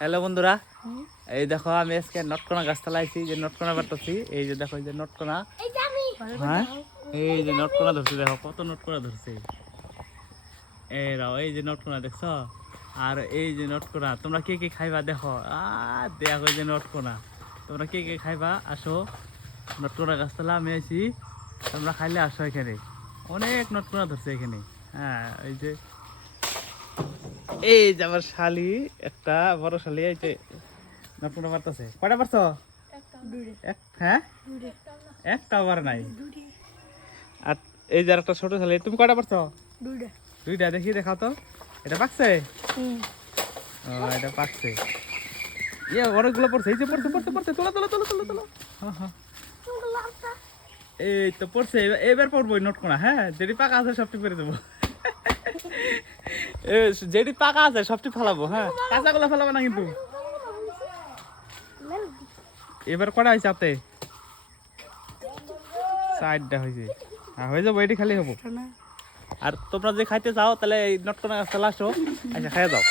Hello বন্ধুরা, এই দেখো আমি আজকে নটকোনা গাছ চালাইছি, যে নটকোনা বাড়তেছি। এই যে দেখো, এই যে নটকোনা, হ্যাঁ এই যে নটকোনা ধরছে, দেখো কত নটকোনা ধরছে। এই যে নটকোনা দেখছো, আর এই যে নটকোনা তোমরা কে কে খাইবা দেখো। দেখো এই যে নটকোনা, তোমরা কে কে খাইবা আসো। নটকোনা গাছ তলা আমি আছি, তোমরা খাইলে আসো। এখানে অনেক নটকোনা ধরছে এখানে। হ্যাঁ এই যে আমার শালি, একটা বড় শালি, এই যে নটকোনা পারতেছে। কয়টা পারছো? হ্যাঁ একটা আবার নাই। আর এই যে একটা ছোট শালি, তুমি কয়টা পারছো? দুইটা। দেখি দেখাও তো, এটা পাকছে? এটা পাকছে। অনেকগুলো পড়ছে, এই যে পড়ছে পড়ছে পড়ছে, তোলো তোলো তোলো তোলো তোলো। এই তো পড়ছে, এবার পড়বো নটকোনা। হ্যাঁ, যেটি পাকা আছে সবটি পেরে দেবো। যেটি পাকা আছে সবটি ফেলাবো। হ্যাঁ, কাঁচাগুলো ফেলাবো না কিন্তু। এবার কটা হয়েছে আপনি? 4টা হয়েছে। হয়ে যাবো, এটি খালি হবো। আর তোমরা যে খাইতে চাও তাহলে এই নটকোনা গাছ চলে আসো, আচ্ছা খাইয়ে যাও।